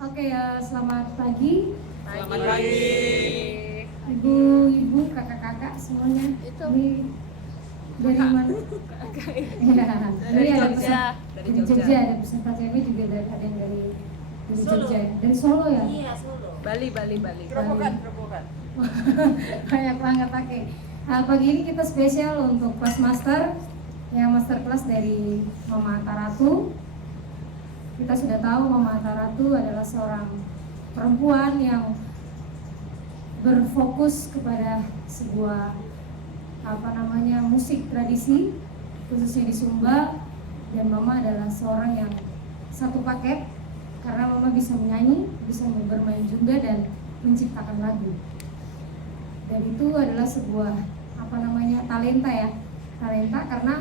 Oke ya, selamat pagi. Selamat pagi. Ibu, kakak-kakak semuanya. Ini dari mana? Ya, Dari ini ada Jogja. Dari Jogja. Ada peserta cewek juga ada yang dari Jogja. Dari Solo ya? Iya, Solo. Bali. Kerobokan. Banyak banget, oke. Pagi ini kita spesial untuk kelas master, yang master kelas dari Mama Taratu. Kita sudah tahu Mama Taratu adalah seorang perempuan yang berfokus kepada sebuah musik tradisi, khususnya di Sumba. Dan Mama adalah seorang yang satu paket, karena Mama bisa menyanyi, bisa bermain juga, dan menciptakan lagu. Dan itu adalah sebuah talenta ya, talenta karena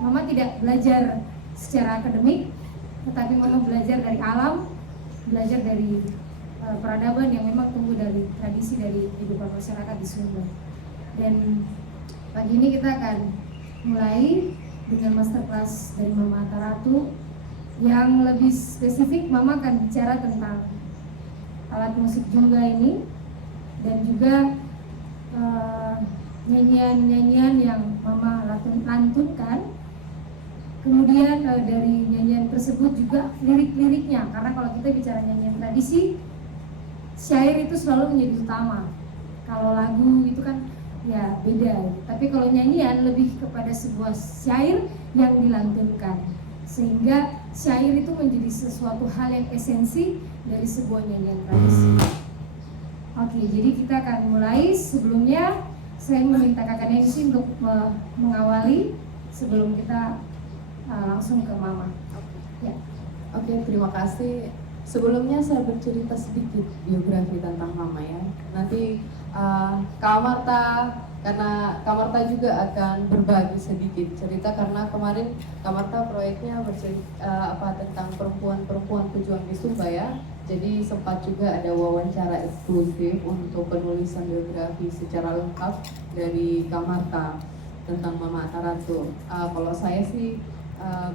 Mama tidak belajar secara akademik, tetapi Mama belajar dari alam, belajar dari peradaban yang memang tumbuh dari tradisi dari kehidupan masyarakat di Sumba. Dan pagi ini kita akan mulai dengan masterclass dari Mama Taratu. Yang lebih spesifik, Mama akan bicara tentang alat musik jungga ini, dan juga nyanyian-nyanyian yang Mama lantunkan. Kemudian dari nyanyian tersebut juga lirik-liriknya, karena kalau kita bicara nyanyian tradisi, syair itu selalu menjadi utama. Kalau lagu itu kan ya beda, tapi kalau nyanyian lebih kepada sebuah syair yang dilantunkan, sehingga syair itu menjadi sesuatu hal yang esensi dari sebuah nyanyian tradisi. Oke, jadi kita akan mulai. Sebelumnya saya meminta Kakak Nancy untuk mengawali sebelum kita langsung ke Mama. Ya. Oke, terima kasih. Sebelumnya saya bercerita sedikit biografi tentang Mama ya. Nanti Kak Marta, karena Kak Marta juga akan berbagi sedikit cerita, karena kemarin Kak Marta proyeknya bercerita tentang perempuan pejuang di Sumba ya. Jadi sempat juga ada wawancara eksklusif untuk penulisan biografi secara lengkap dari Kak Marta tentang Mama Taratu. Kalau saya sih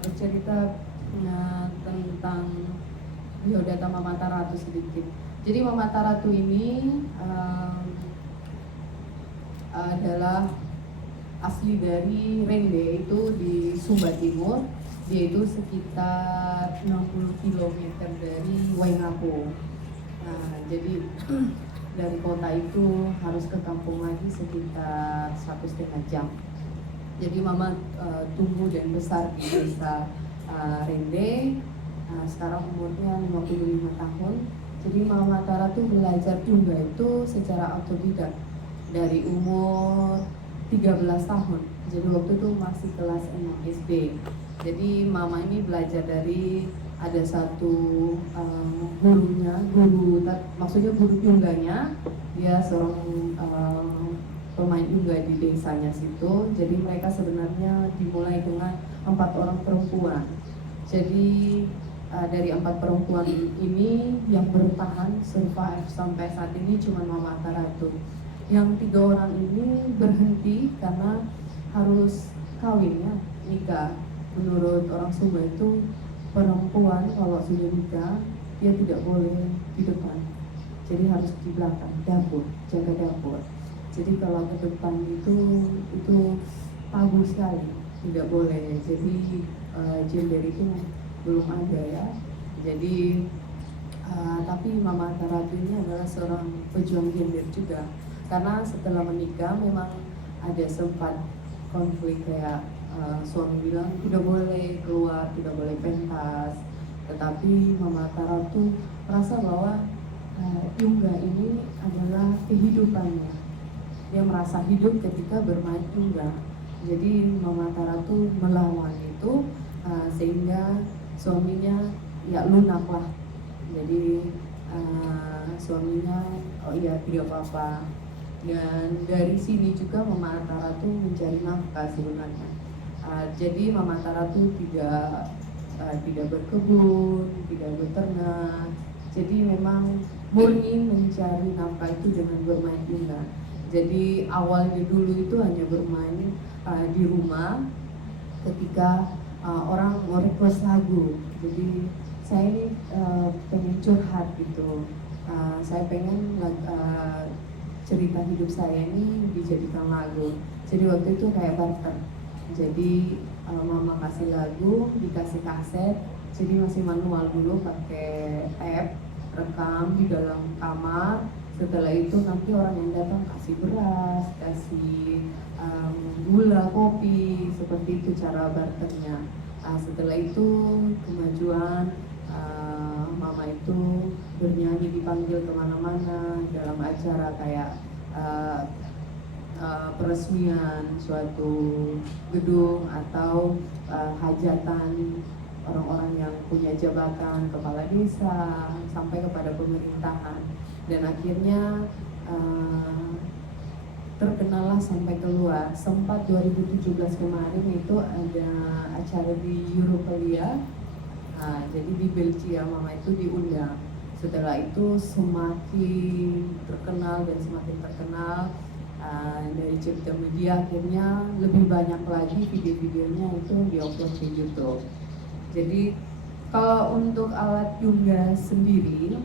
bercerita tentang biodata Mama Taratu sedikit. Jadi Mama Taratu ini adalah asli dari Rende, itu di Sumba Timur, yaitu sekitar 60 km dari Waingapu. Nah, jadi dari kota itu harus ke kampung lagi sekitar 1,5 jam. Jadi Mama tumbuh dan besar di desa Rende. Sekarang umurnya 55 tahun. Jadi Mama Taratu belajar jungga itu secara otodidak dari umur 13 tahun. Jadi waktu itu masih kelas 6 SD. Jadi Mama ini belajar dari ada satu gurunya, maksudnya guru jungganya. Dia seorang pemain jungga di desanya situ. Jadi mereka sebenarnya dimulai dengan 4 orang perempuan. Jadi dari 4 perempuan ini yang bertahan survive sampai saat ini cuma Mama Taratu. Yang 3 orang ini berhenti karena harus kawin ya, nikah. Menurut orang Sumba itu perempuan kalau sudah nikah dia tidak boleh di depan, jadi harus di belakang dapur, jaga dapur. Jadi kalau ke depan itu tabu sekali, tidak boleh. Jadi gender itu belum ada ya. Jadi tapi Mama Taratu ini adalah seorang pejuang gender juga, karena setelah menikah memang ada sempat konflik kayak suami bilang tidak boleh keluar, tidak boleh pentas, tetapi Mama Taratu merasa bahwa jungga ini adalah kehidupannya. Dia merasa hidup ketika bermain jungga. Jadi Mama Taratu melawan itu sehingga suaminya ya lunak lah. Jadi suaminya oh iya tidak apa-apa. Dan dari sini juga Mama Taratu mencari nafkah sebenarnya. Jadi Mama Taratu tidak berkebun, tidak beternak. Jadi memang murni mencari nafkah itu dengan bermain jungga. Jadi awalnya dulu itu hanya bermain di rumah ketika orang mau request lagu. Jadi saya ini pengen curhat gitu. Saya pengen cerita hidup saya ini dijadikan lagu. Jadi waktu itu kayak barter. Jadi mama kasih lagu, dikasih kaset. Jadi masih manual dulu pakai tape, rekam di dalam kamar. Setelah itu nanti orang yang datang kasih beras, kasih gula, kopi, seperti itu cara barternya. Setelah itu kemajuan, mama itu bernyanyi dipanggil kemana-mana dalam acara kayak peresmian suatu gedung atau hajatan orang-orang yang punya jabatan, kepala desa, sampai kepada pemerintahan. Dan akhirnya terkenallah sampai keluar. Sempat 2017 kemarin itu ada acara di Europelia. Jadi di Belgia mama itu diundang. Setelah itu semakin terkenal dan semakin terkenal. Dari Cipta Media akhirnya lebih banyak lagi video-videonya itu diupload ke YouTube. Jadi kalau untuk alat Yungga sendiri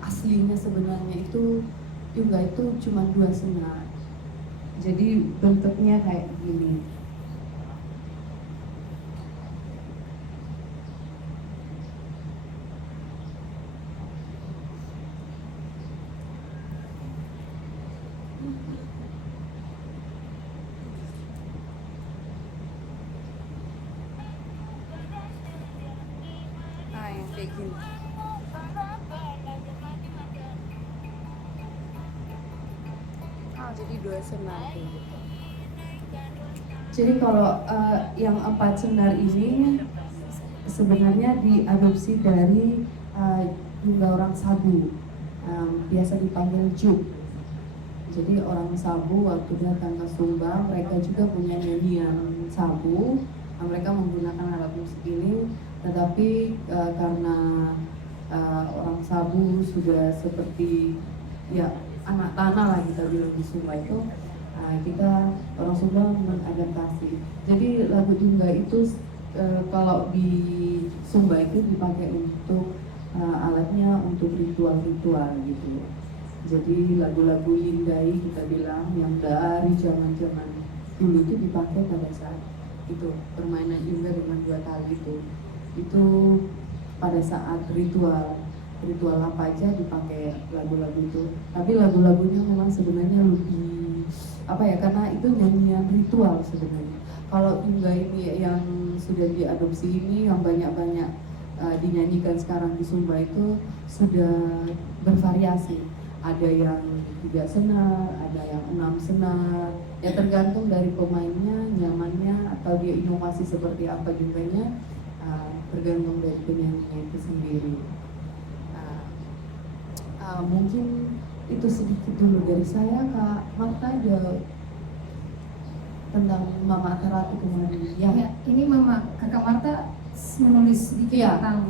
aslinya sebenarnya itu Yungga itu cuma 2 senar. Jadi bentuknya kayak gini. Yang kayak gini. Jadi 2 senar gitu. Jadi kalau yang 4 senar ini sebenarnya diadopsi dari Yungga orang Sabu, biasa dipanggil Juk. Jadi orang Sabu waktu datang ke Sumba, mereka juga punya nyanyian Sabu. Mereka menggunakan alat musik ini, tetapi karena orang Sabu sudah seperti ya anak tanah lah kita bilang di Sumba itu, kita orang Sumba mengadaptasi. Jadi lagu Yungga itu kalau di Sumba itu dipakai untuk alatnya untuk ritual-ritual gitu. Jadi lagu-lagu Lindai kita bilang yang dari zaman-zaman dulu itu dipakai pada saat itu permainan Yungga dengan 2 tali itu pada saat ritual apa aja dipakai lagu-lagu itu. Tapi lagu-lagunya memang sebenarnya lebih apa ya, karena itu nyanyian ritual sebenarnya. Kalau Yungga ini yang sudah diadopsi ini yang banyak-banyak dinyanyikan sekarang di Sumba itu sudah bervariasi. Ada yang 3 senar, ada yang 6 senar. Ya tergantung dari pemainnya, nyamannya, atau dia inovasi seperti apa Jungganya, tergantung dari penyanyinya itu sendiri. Mungkin itu sedikit dulu dari saya. Kak Marta ada tentang Mama Ataratu kemarin. Ya, ini Kakak Marta menulis sedikit tentang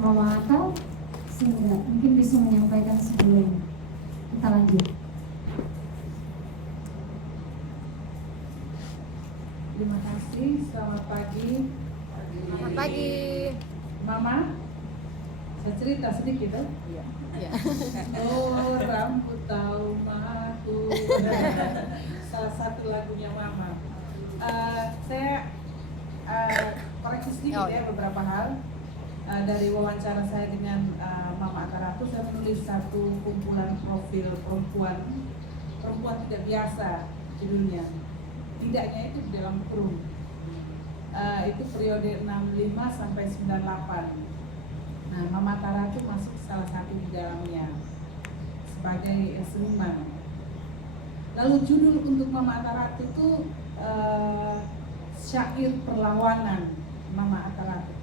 Mama Atal, sehingga mungkin bisa menyampaikan sebelum kita lanjut. Terima kasih, selamat pagi. Selamat pagi. Mama, saya cerita sedikit dong. Iya. Oh, rambut tahu maku. Salah satu lagunya Mama. Saya koreksi sedikit ya beberapa hal. Dari wawancara saya dengan Mama Ataratu, saya menulis satu kumpulan profil perempuan tidak biasa judulnya. Tidaknya itu di dalam kurung. Itu periode 65 sampai 98. Nah, Mama Ataratu masuk salah satu di dalamnya sebagai seniman. Lalu judul untuk Mama Ataratu itu syair perlawanan Mama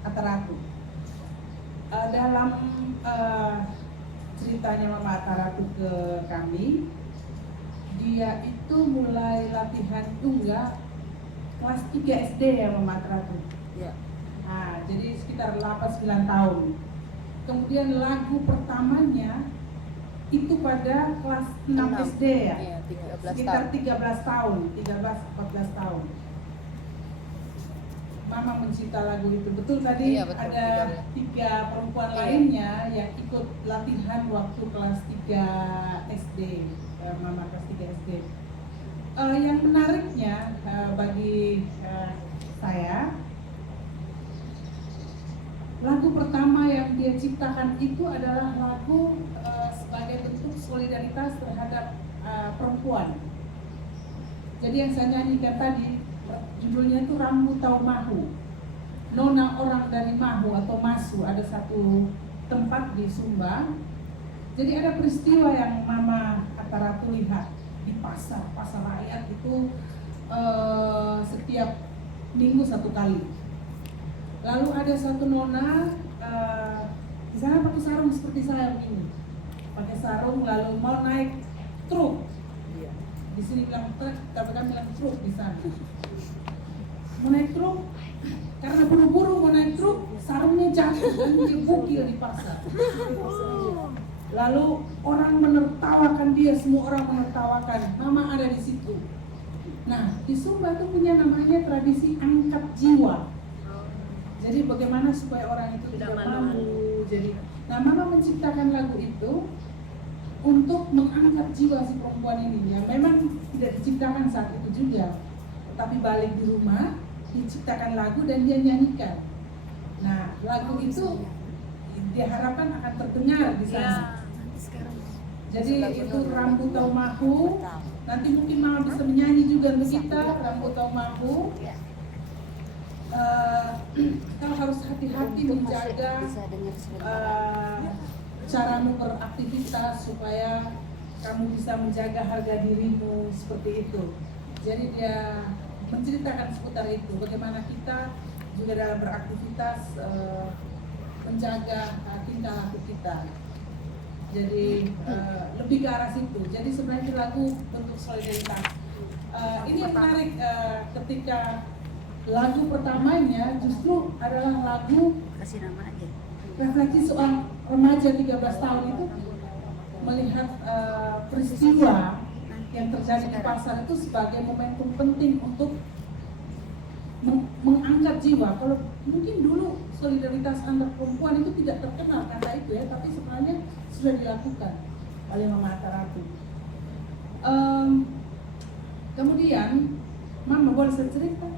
Ataratu. Dalam ceritanya Mama Ataratu ke kami, dia itu mulai latihan Yungga kelas 3 SD ya Mama Ataratu. Ya. Nah, jadi sekitar 8-9 tahun. Kemudian lagu pertamanya itu pada kelas 6 SD ya. Iya, 13 sekitar tahun. 13 tahun, 13-14 tahun. Mama mencipta lagu itu. Betul tadi Iya, betul. ada 3 perempuan lainnya yang ikut latihan waktu kelas 3 SD. Mama kelas 3 SD. Yang menariknya bagi saya, lagu pertama yang dia ciptakan itu adalah lagu sebagai bentuk solidaritas terhadap perempuan. Jadi yang saya nyanyikan tadi judulnya itu Rambu Tau Mahu. Nona orang dari Mahu atau Masu, ada satu tempat di Sumba. Jadi ada peristiwa yang Mama Ataratu lihat di pasar rakyat itu setiap minggu 1 kali. Lalu ada satu nona di sana pakai sarung seperti saya begini, pakai sarung lalu mau naik truk. Di sini bilang truk, tapi kan bilang truk di sana. Mau naik truk, karena buru-buru mau naik truk, sarungnya jatuh dan dibukil di pasar. Lalu orang menertawakan dia, semua orang menertawakan. Mama ada di situ. Nah, di Sumba itu punya namanya tradisi angkat jiwa. Jadi bagaimana supaya orang itu tidak malu. Jadi, nah Mama menciptakan lagu itu untuk mengangkat jiwa si perempuan ini. Ya, memang tidak diciptakan saat itu juga, tapi balik di rumah diciptakan lagu dan dia nyanyikan. Nah, lagu itu diharapkan akan terdengar di sana. Jadi itu Rambu Tau Mahu. Nanti mungkin Mama bisa menyanyi juga untuk kita Rambu Tau Mahu. Kalau harus hati-hati menjaga caramu beraktivitas supaya kamu bisa menjaga harga dirimu seperti itu. Jadi dia menceritakan seputar itu, bagaimana kita juga dalam beraktivitas menjaga tingkah laku kita. Jadi lebih ke arah situ. Jadi sebenarnya lagu bentuk solidaritas. Ini yang menarik ketika lagu pertamanya justru adalah lagu refleksi soal remaja 13 tahun itu melihat peristiwa yang terjadi di pasar itu sebagai momentum penting untuk mengangkat jiwa. Kalau mungkin dulu solidaritas antar perempuan itu tidak terkenal kata itu ya, tapi sebenarnya sudah dilakukan oleh Mama Ataratu. Kemudian Mama boleh saya cerita?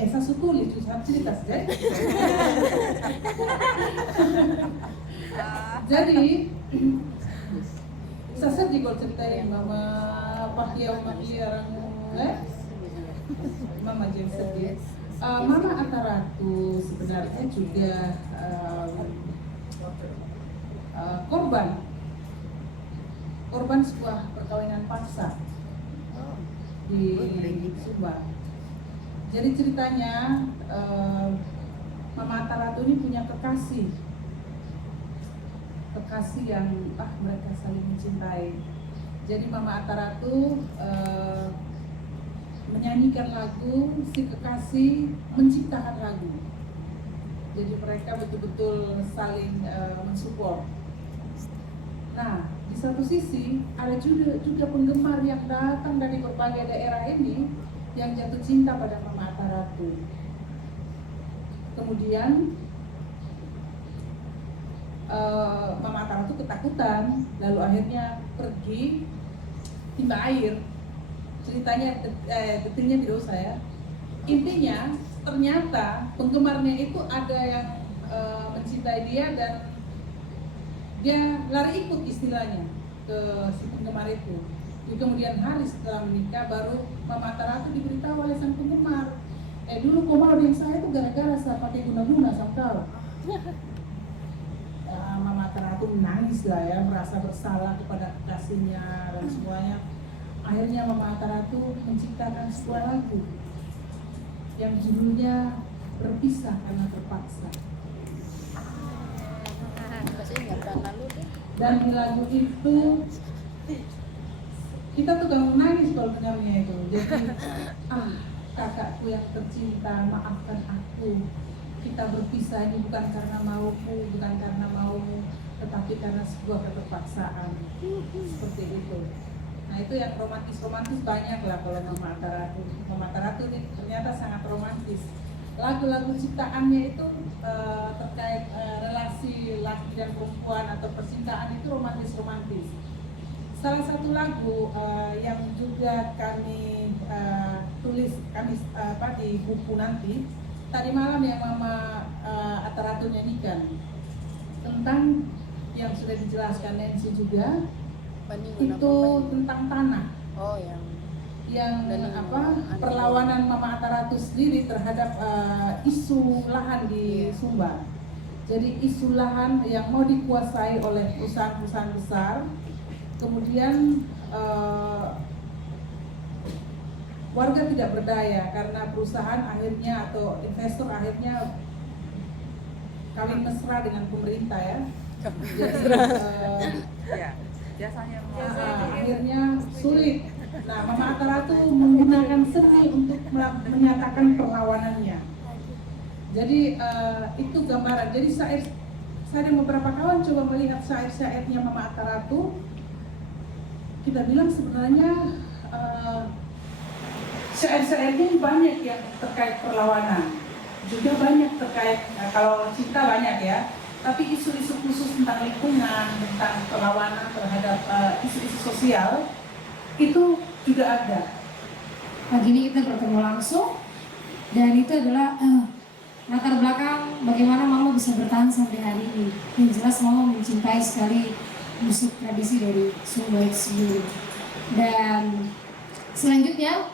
Saya tulis susah cerita saja. Jadi saya sedih kalau ceritain Mama Pahia Mama jadi sedih. Mama Ataratu sebenarnya juga korban sebuah perkawinan paksa di Sumba. Jadi ceritanya Mama Ataratu ini punya kekasih yang mereka saling mencintai. Jadi Mama Ataratu menyanyikan lagu, si kekasih menciptakan lagu. Jadi mereka betul-betul saling mensupport. Nah, di satu sisi ada juga penggemar yang datang dari berbagai daerah ini yang jatuh cinta pada Mama Ataratu. Kemudian Mama Ataratu ketakutan, lalu akhirnya pergi timba air. Ceritanya detailnya tidak usah ya. Intinya ternyata penggemarnya itu ada yang mencintai dia dan dia lari ikut istilahnya ke si penggemar itu. Di kemudian hari setelah menikah baru Mama Ataratu diberitahu oleh sang penggemar, dulu kau mau dengan saya itu gara-gara saya pakai guna-guna sampai. Mama Ataratu menangis lah ya, merasa bersalah kepada kekasihnya dan semuanya. Akhirnya Mama Ataratu menciptakan sebuah lagu yang judulnya Berpisah Karena Terpaksa. Dan di lagu itu kita tuh gak menangis kalau dengarnya itu. Jadi kakakku yang tercinta, maafkan aku. Kita berpisah ini bukan karena mauku, bukan karena maumu, tetapi karena sebuah keterpaksaan. Seperti itu. Nah itu yang romantis banyak lah kalau Mama Ataratu. Mama Ataratu ini ternyata sangat romantis. lagu-lagu ciptaannya itu terkait relasi laki dan perempuan atau percintaan itu romantis-romantis. Salah satu lagu yang juga kami tulis di buku nanti, tadi malam yang Mama Ataratu nyanyikan tentang yang sudah dijelaskan Nancy juga, itu tentang tanah. Oh, yang perlawanan Mama Ataratu sendiri terhadap isu lahan di Sumba. Jadi isu lahan yang mau dikuasai oleh perusahaan-perusahaan besar, kemudian warga tidak berdaya karena perusahaan akhirnya atau investor akhirnya kawin mesra dengan pemerintah ya. Jadi, akhirnya sulit. Nah, Mama Ataratu menggunakan seni untuk menyatakan perlawanannya. Jadi itu gambaran. Jadi saya dan beberapa kawan coba melihat syair-syairnya Mama Ataratu. Kita bilang sebenarnya syair-syairnya banyak yang terkait perlawanan, juga banyak terkait kalau cinta banyak ya. Tapi isu-isu khusus tentang lingkungan, tentang perlawanan terhadap isu-isu sosial itu juga ada. Pagi ini kita bertemu langsung dan itu adalah latar belakang bagaimana Mama bisa bertahan sampai hari ini. Yang jelas Mama mencintai sekali musik tradisi dari Sumba itu sendiri. Dan selanjutnya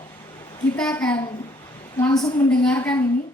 kita akan langsung mendengarkan ini.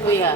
Oh iya.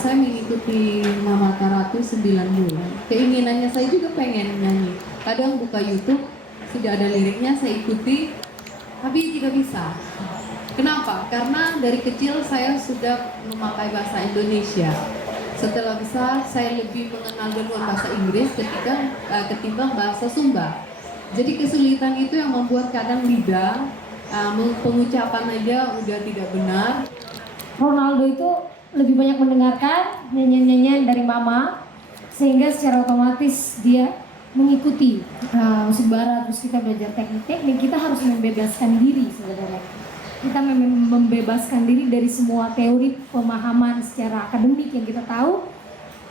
Saya mengikuti Mama Karatu 9 bulan. Keinginannya saya juga pengen nyanyi. Kadang buka YouTube, sudah ada liriknya, saya ikuti, tapi tidak bisa. Kenapa? Karena dari kecil saya sudah memakai bahasa Indonesia. Setelah besar, saya lebih mengenal duluan bahasa Inggris ketimbang bahasa Sumba. Jadi kesulitan itu yang membuat kadang lidah, pengucapan aja udah tidak benar. Ronaldo itu lebih banyak mendengarkan nyanyian-nyanyian dari mama, sehingga secara otomatis dia mengikuti musik barat. Terus kita belajar teknik-teknik, kita harus membebaskan diri sebenarnya. Kita membebaskan diri dari semua teori pemahaman secara akademik yang kita tahu.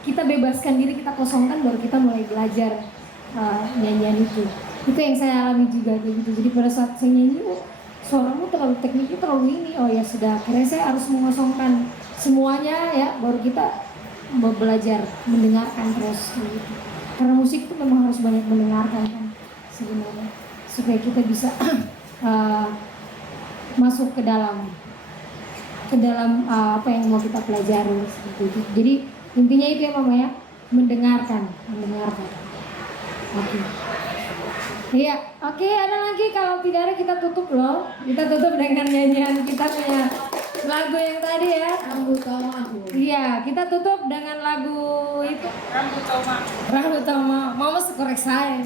Kita bebaskan diri, kita kosongkan, baru kita mulai belajar nyanyian itu. Itu yang saya alami juga kayak gitu. Jadi pada saat saya nyanyi, suaramu terlalu tekniknya terlalu ini, oh ya sudah, akhirnya saya harus mengosongkan semuanya ya, baru kita belajar mendengarkan terus gitu. Karena musik itu memang harus banyak mendengarkan kan sebenarnya, supaya kita bisa masuk ke dalam apa yang mau kita pelajari seperti itu. Jadi intinya itu ya Mama ya, mendengarkan. Oke. Iya, oke, ada lagi. Kalau tidak ada kita tutup loh. Kita tutup dengan nyanyian kita punya lagu yang tadi ya. Rambut Tama. Iya, kita tutup dengan lagu itu. Rambut Tama. Mama sekorek saya.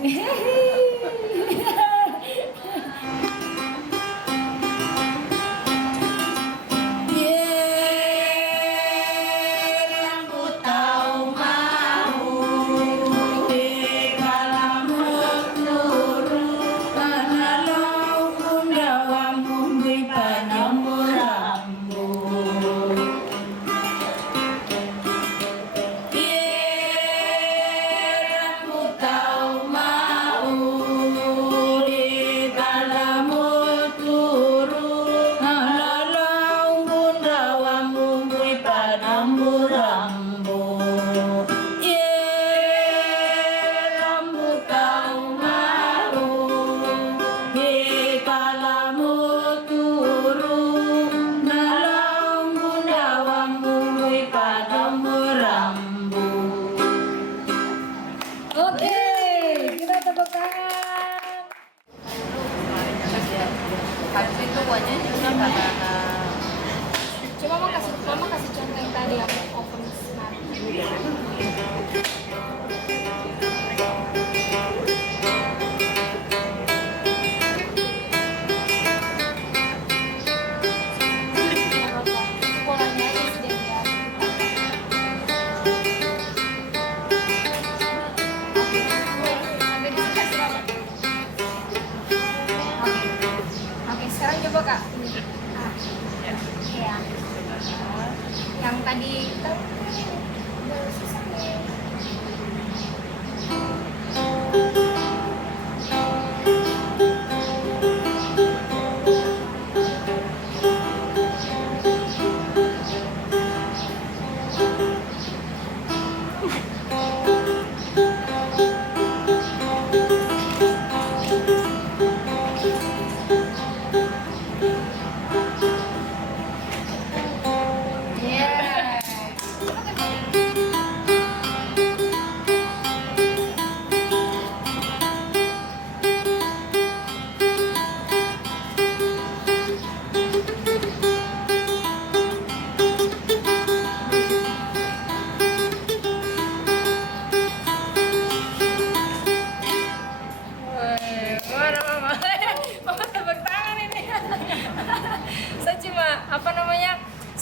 Habis itu wajahnya juga banana. Coba mama kasih contoh yang tadi yang open smart. Polanya aja sih dia lihat. Oke, sekarang coba Kak. Ya. Yang tadi kita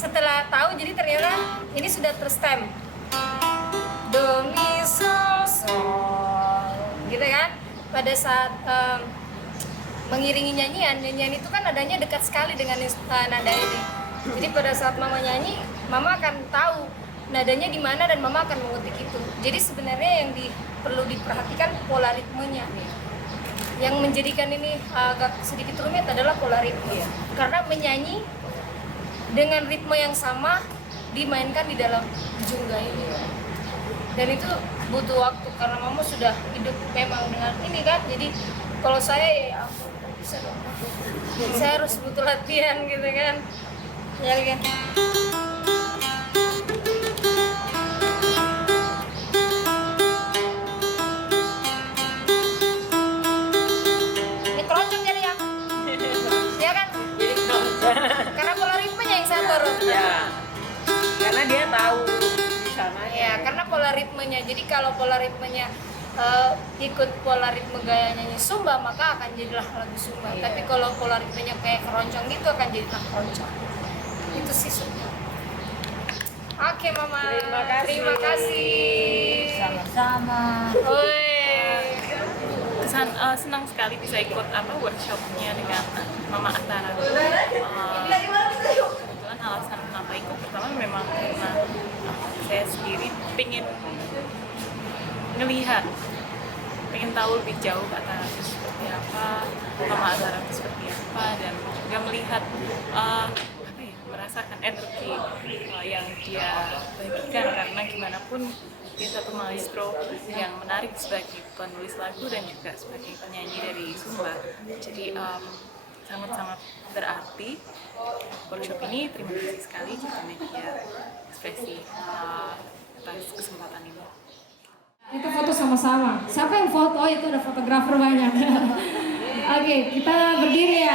setelah tahu, jadi ternyata ini sudah terstem do mi sol sol gitu kan. Pada saat mengiringi nyanyian itu kan nadanya dekat sekali dengan nada ini. Jadi pada saat mama nyanyi, mama akan tahu nadanya di mana dan mama akan mengutik itu. Jadi sebenarnya yang perlu diperhatikan pola ritmenya. Yang menjadikan ini agak sedikit rumit adalah pola ritme. Karena menyanyi dengan ritme yang sama dimainkan di dalam jungga ini, dan itu butuh waktu karena mama sudah hidup memang dengan ini kan. Jadi kalau saya ya ampun, nggak bisa dong, saya harus butuh latihan gitu kan ya kan. ritmenya. Jadi kalau pola ritmenya ikut pola ritme gaya nyanyi Sumba, maka akan jadilah lagu Sumba. Tapi kalau pola ritmenya kayak keroncong gitu akan jadilah keroncong. Itu sih Sumba. Oke Mama, terima kasih. Sama-sama. Senang sekali bisa ikut workshopnya dengan Mama Antara. Kebetulan alasan kenapa ikut pertama memang karena saya sendiri pengen tahu lebih jauh Antara itu seperti apa, Mama Antara itu seperti apa, dan juga melihat merasakan energi yang dia bagikan, karena gimana pun dia satu maestro yang menarik sebagai penulis lagu dan juga sebagai penyanyi dari Sumba. Jadi sangat-sangat berarti workshop ini. Terima kasih sekali Citra Media Ekspresi atas kesempatan ini. Kita foto sama-sama. Siapa yang foto? Itu ada fotografer banyak. Oke, kita berdiri ya.